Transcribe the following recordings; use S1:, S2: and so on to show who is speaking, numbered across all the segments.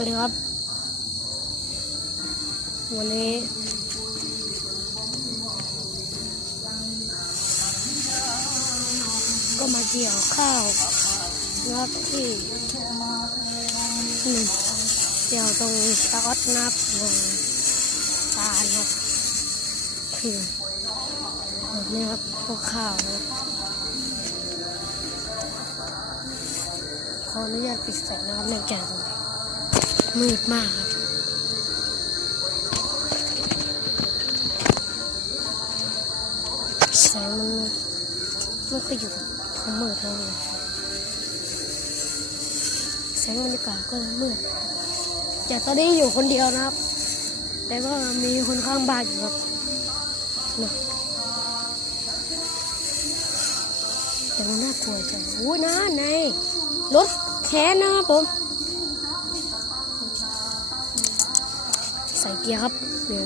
S1: วัสดีครับ วันนี้ก็มาเกี่ยวข้าวนะครับที่หนึ่งเกี่ยวตรงตะออดนับตาลครับคือแบบนี้ครับพวกข้าวครับขออนุญาตปิดแสงนะครับในแก่ตรงนี้ มืดมากครับ แสงมันไม่ค่อยอยู่กับความมืดเท่าไหร่แสงบรรยากาศก็เลยมืดแต่ตอนนี้อยู่คนเดียวนะครับ แต่ก็มีคนข้างบ้านอยู่ครับนะแต่มันน่ากลัวจังโอ้ยนะในรถแค้นนะครับผม ใส่เกียร์ครับเดี๋ยว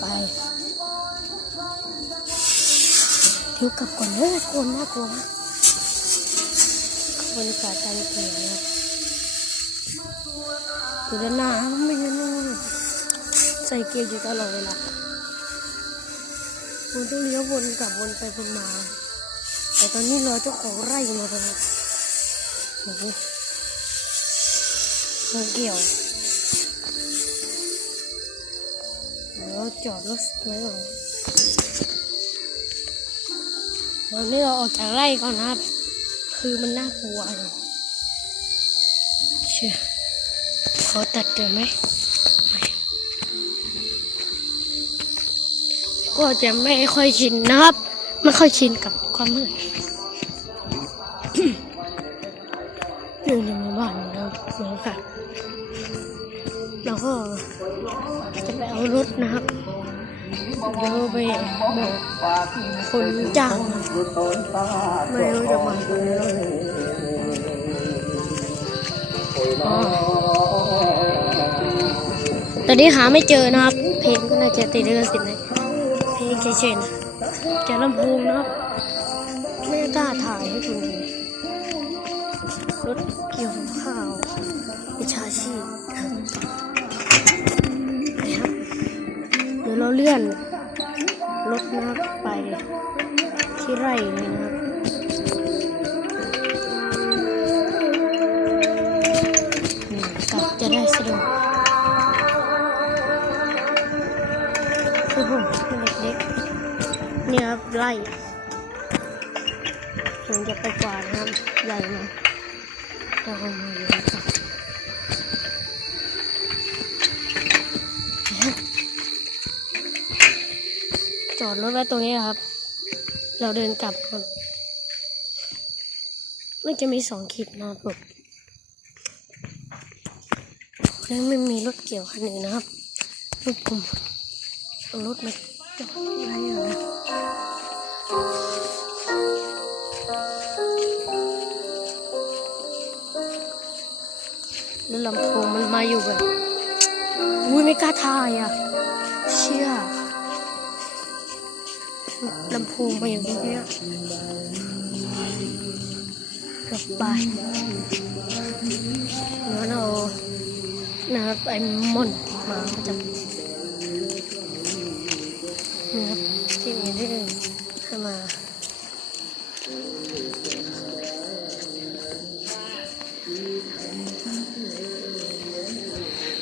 S1: ไปเดี๋ยวกลับก่อนเลยทุกคนน่ากลัวมากบรรยากาศการเกี่ยวนะครับอยู่ด้านหน้าไม่งั้นนะใส่เกียร์อยู่ตลอดเวลามันต้องเลี้ยววนกลับวนไปวนมา แต่ตอนนี้รอเจ้าของไร่มาเลยครับโอ้โหเกี่ยว เดี๋ยวจอดรถไว้ก่อนตอนนี้เราออกจากไร่ก่อนนะครับ คือมันน่ากลัวอยู่เชื่อขอตัดเดี๋ยวไหมก็จะไม่ค่อยชินนะครับ ไม่ค่อยชินกับความมืดหนึ่งจะมีบ้านนะครับเหมือนกัน ก็จะไปเอารถนะครับเดี๋ยวไปบอกคนจ้างไม่รู้จะมาตอนนี้หาไม่เจอนะครับ เพลงก็น่าจะติดลิขสิทธิ์เลยเพลงเฉยๆนะแกลำโพงนะครับไม่กล้าถ่ายให้คุณดูรถเกี่ยวข้าววิชาชีพ เราเลื่อนรถนะครับไปที่ไร่เลยนะครับกลับจะได้สะดวกคือผมเป็นเด็กๆเนี่ยครับไร่ผมจะไปกวาดนะครับใหญ่มาเราเอามาอยู่ครับ ดรถไว้ตรงนี้ครับ เราเดินกลับครับ มันจะมีสองขีดนะครับผมแล้วไม่มีรถเกี่ยวคันหนึ่งนะครับรถผมเอารถมาจอดไว้อยู่นะแล้วลำโพงมันมาอยู่แบบ อุ้ยไม่กล้าถ่ายอะ พงมาอย่างนี้เนี่ยกลับไปแล้วเรานะครับไอ้มอนมาจากนะครับที่มีเรื่องให้มา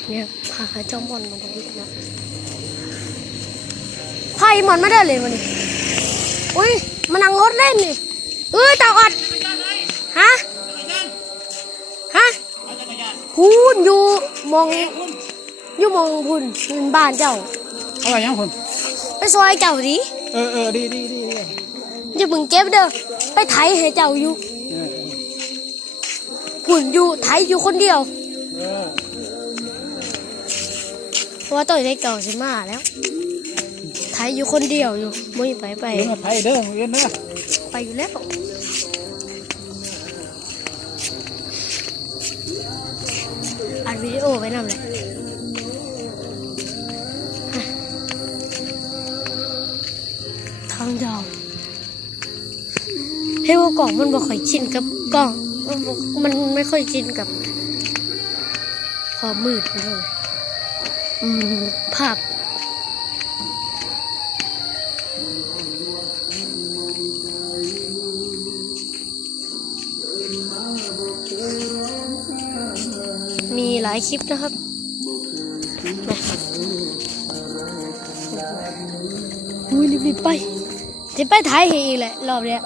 S1: เนี่ยพาเจ้ามอนมาตรงนี้นะพาไอ้มอนไม่ได้เลยวันนี้ อุ้ยมานั่งรถเล่นนี่เอ้ยตาอัดฮะฮะพูนอยู่มองอยู่มองพูนเป็นบ้านเจ้า
S2: เอาไปยังคน
S1: ไปซอยเจ้าดิ
S2: เออเออดีดีดีดี
S1: อย่าเพิ่งเก็บเด้อไปไถให้เจ้าอยู่
S2: เออ
S1: หุ่นอยู่ไถอยู่คนเดียว
S2: เออ
S1: เพราะว่าต่อยได้เก่าสิมาแล้ว ไถอยู่คนเดียวอยู่ไม่ไปไป
S2: เดี๋ยวมาไทยเด้อเอ็นเด้อ
S1: ไปอยู่แล้วอัดวิดีโอไว้นำเลยทางยาวให้ว่ากล่องมันบ่ค่อยชินกับกล่องมันบ่มันไม่ค่อยชินกับความมืดเลยอืมภาพายคลิปนะครับอุ้ยรีบๆไปจะไปไทยอีกแหละรอบเนี้ย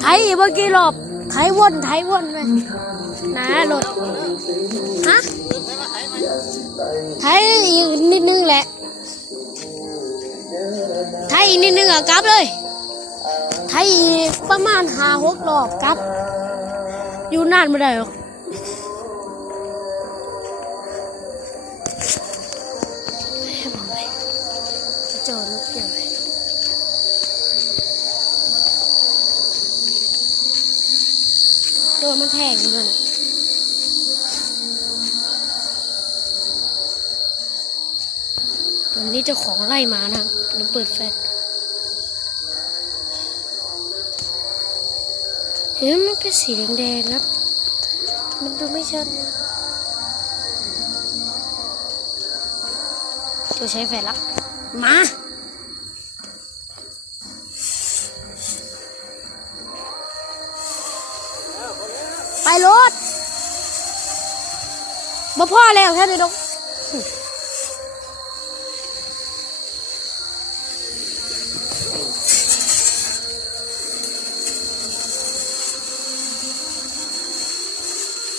S1: ไทยอีกเมื่อกี้รอบไทยวนไทยวนไปนะรถฮะไทยอีกนิดนึงแหละไทยอีกนิดนึงอะกลับเลยไทยอีกประมาณหาหกรอบกลับ อยู่นานไม่ได้หรอก โดนมันแทงอยู่เลยวันนี้เจ้าของไล่มานะครับเดี๋ยวเปิดแฟลชเห็นมันเป็นสีแดงๆครับ มันดูไม่ชัดนะตัวใช้แฟลชละ มา รถบ่พ่อแล้วแค่นี้ดอก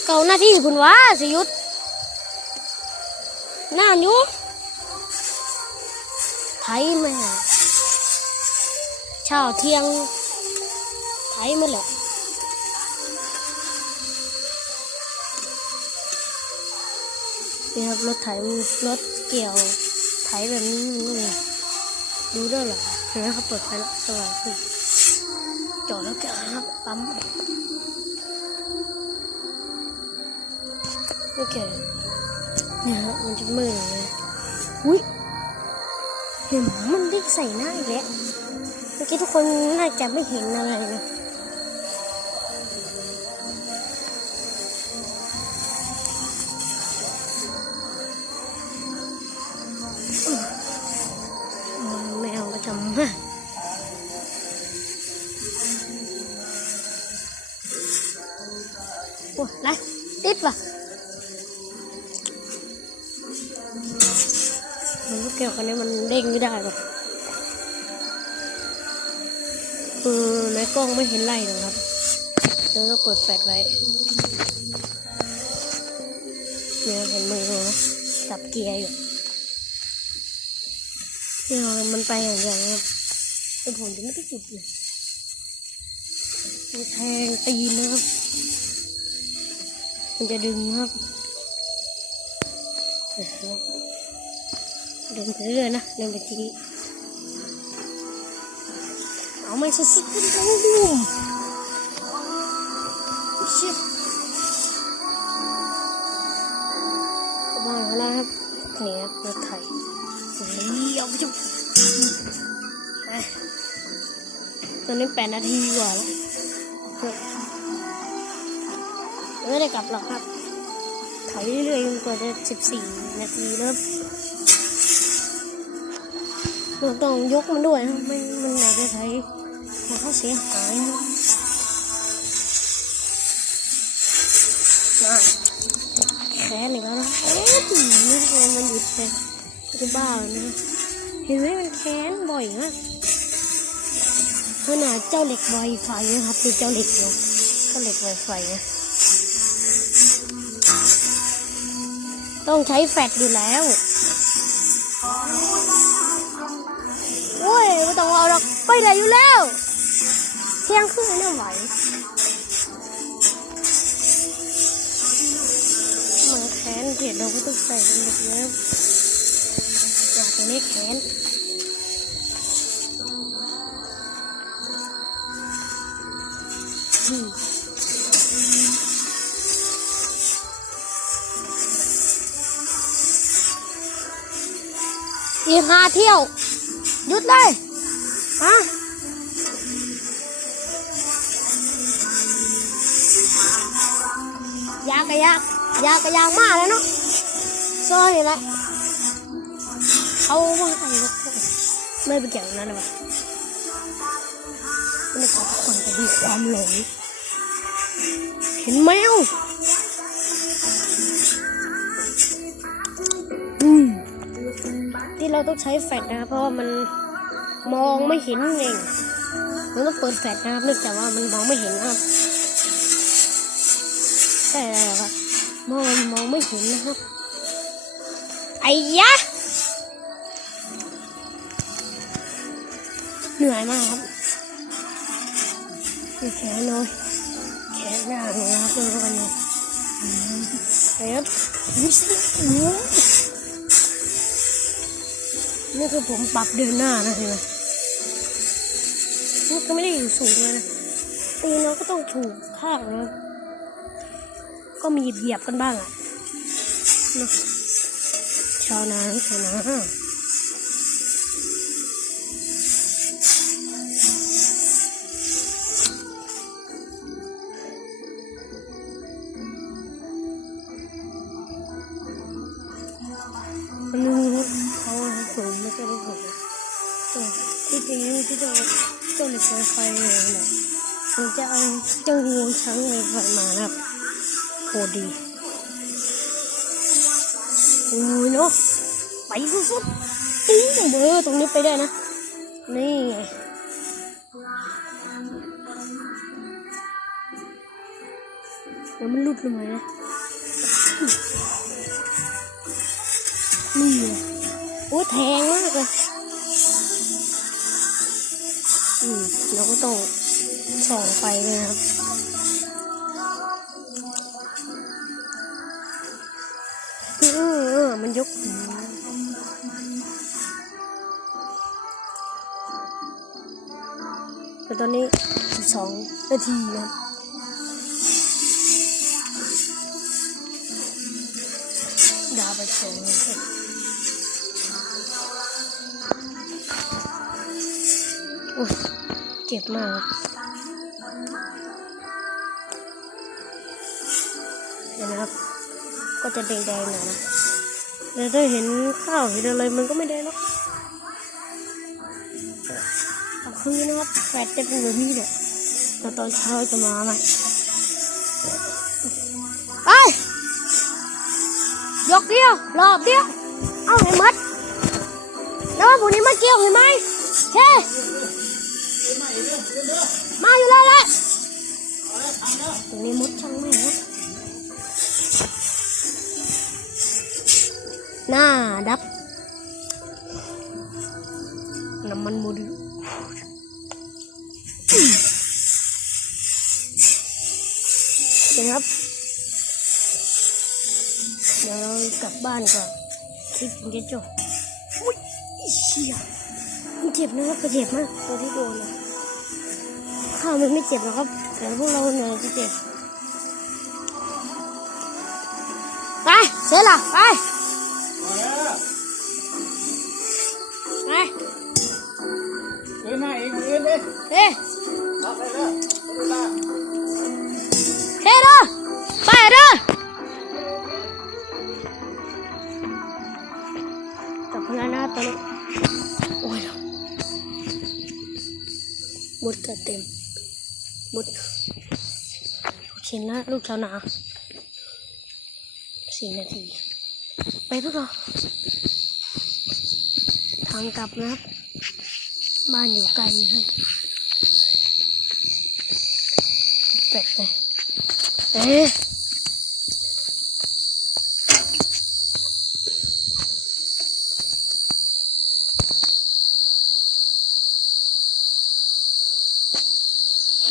S1: เก่าหน้าที่คุณวะสิยุทธหน้าอยู่ไทยแม่เช้าเที่ยงไทยมาแล้ว นี่ครับรถไถรถเกี่ยวไถแบบนี้มันก็มีดูด้เหรอเห็นไหมเขาเปิดไฟแล้วสว่างขึ้นจอดแล้วแกครับปั๊มโอเคเนี่ยครับมันจะมืดเลยอุ้ยเห็นมันได้ใส่หน้าอีกแล้วเมื่อกี้ทุกคนน่าจะไม่เห็นอะไรนะ คันนี้มันเด้งไม่ได้หรอกเออในกล้องไม่เห็นไล่หรอกครับเดี๋ยวเราเปิดแฟลชไว้เนี่ยเห็นมือไหมจับเกียร์อยู่เนี่ยมันไปอย่างอย่างครับแต่ผมจะไม่ได้จุดเลยมันแทงตีนนะครับ มันจะดึงครับ นะครับดึงไปเรื่อยนะเดึงไปทีนี้เอาไม่สุดๆกันเลยดูชิบเข้าบ้านแล้วครับนี่ครับรถไถนี่เลี้ยวจุ๊บตอนนี้แปดนาทีกว่าแล้วไม่ได้กลับหรอกครับถอยเรื่อยๆจนกว่าจะสิบสี่นาทีแล้ว เราต้องยกมันด้วยครับไม่มันอยาจจะใช้ของเขาเสียหายน่าแค้นอีกแล้วนะเอ๊ะนี่มันหยุดเลยจะบ้าเลยนะเห็นไหมมันแค้นบ่อยมากขนาดเจ้าเหล็กไวไฟนะครับคือเจ้าเหล็กเนาะเจ้าเหล็กไวไฟนะต้องใช้แฟลชอยู่แล้ว โอ้ยไม่ต้องเอาหรอกไปไหนอยู่แล้วเที่ยงครึ่งไม่ไหวมันแค้นเกลียดเราก็ต้องใส่เป็นแบบนี้อยากจะไม่แค้นอีกห้าเที่ยว หยุดเลยฮะยากกะยากยางก็ยางมากแล้วเนาะซอยนี่แหละเขาว่าใครไม่เป็นอย่างนั้นเลยวะไม่ขอทุกคนจะดูความหลงเห็นแมวอื ที่เราต้องใช้แฟลชนะครับเพราะว่ามันมองไม่เห็นเองมันต้องเปิดแฟลชนะครับเนื่องจากว่ามันมองไม่เห็นนะครับใช่แล้วครับมองมองไม่เห็นนะครับไอ้ยะเหนื่อยมากครับแขนน่อยแขนหน้าหนูนะครับดูกันเลยเฮ้ยครับดูสิอืม นี่คือผมปรับเดินหน้านะเห็นไหมนี่ก็ไม่ได้อยู่สูงเลยนะตีนเราก็ต้องถูกข้างนะก็มีเหยียบกันบ้างอะเนอะชาวนาชาวนา ริงที่จะเจ้าเหล็กไฟเลยนะผมจะเอาเจ้างูช้างเล็กไฟมานะครับโคตรดีโอ้ยเนาะไปสุดๆติ้งเบอร์ตรงนี้ไปได้นะ นี่ไงเดี๋ยวมันหลุดลงมานะนี่โอ้ยแทงมากเลย เราก็ต้องส่องไฟเลยนะครับเออเออมันยกแต่ตอนนี้สิบสองนาทีนะครับดาวไปสองนาทีโอ้ย เจ็บมากเห็นไหมครับ ก็จะแดงๆหน่อยนะแต่ถ้าเห็นข้าวเห็นอะไรมันก็ไม่ได้หรอกกลางคืนนะครับแฟดจะเป็นแบบนี้เนี่ยแต่ตอนเช้าจะมาใหม่ไปยกเดียวรอบเดียว เอาให้มัดแล้วพวกนี้มาเกี่ยวเห็นไหมเฮ้ มาอยู่แล้วแหละตรงนี้มดช่างไม่นะหน้าดับ น้ำมันหมดเดี๋ยวครับเดี๋ยวเรากลับบ้านก่อนคลิปถึงจะจบอุ้ยเชี่ยมันเจ็บนะครับก็เจ็บมากตัวที่โดนนะ ข้าวมันไม่เจ็บหรอกครับ แต่พวกเราเนี่ยจะเจ็บ ไปเสร็จละไปไป
S2: เดินมาเองเดินเลย
S1: เฮ้
S2: เอาไปเลยเอาไปเลย
S1: เฮ้เด้อไปเด้อจับพลานาตอนนี้โอ้ยหมดกัดเต็ม หมดโอเคนะลูกชาวนาสี่นาที ไปพวกเราทางกลับนะครับบ้านอยู่ไกลครับแปลกเลยเอ๊ะ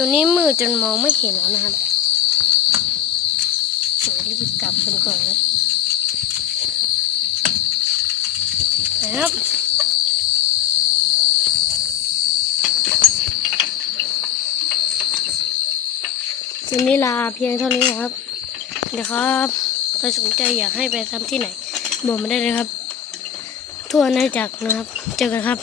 S1: ตัวนี้มืดจนมองไม่เห็นแล้วนะครับรีบกลับกันก่อนนะนะครับทีนี้ลาเพียงเท่านี้นะครับเดี๋ยวครับใครสนใจอยากให้ไปทำที่ไหนบอกมาได้เลยครับ ทั่วอาณาจักรนะครับ เจอกันครับ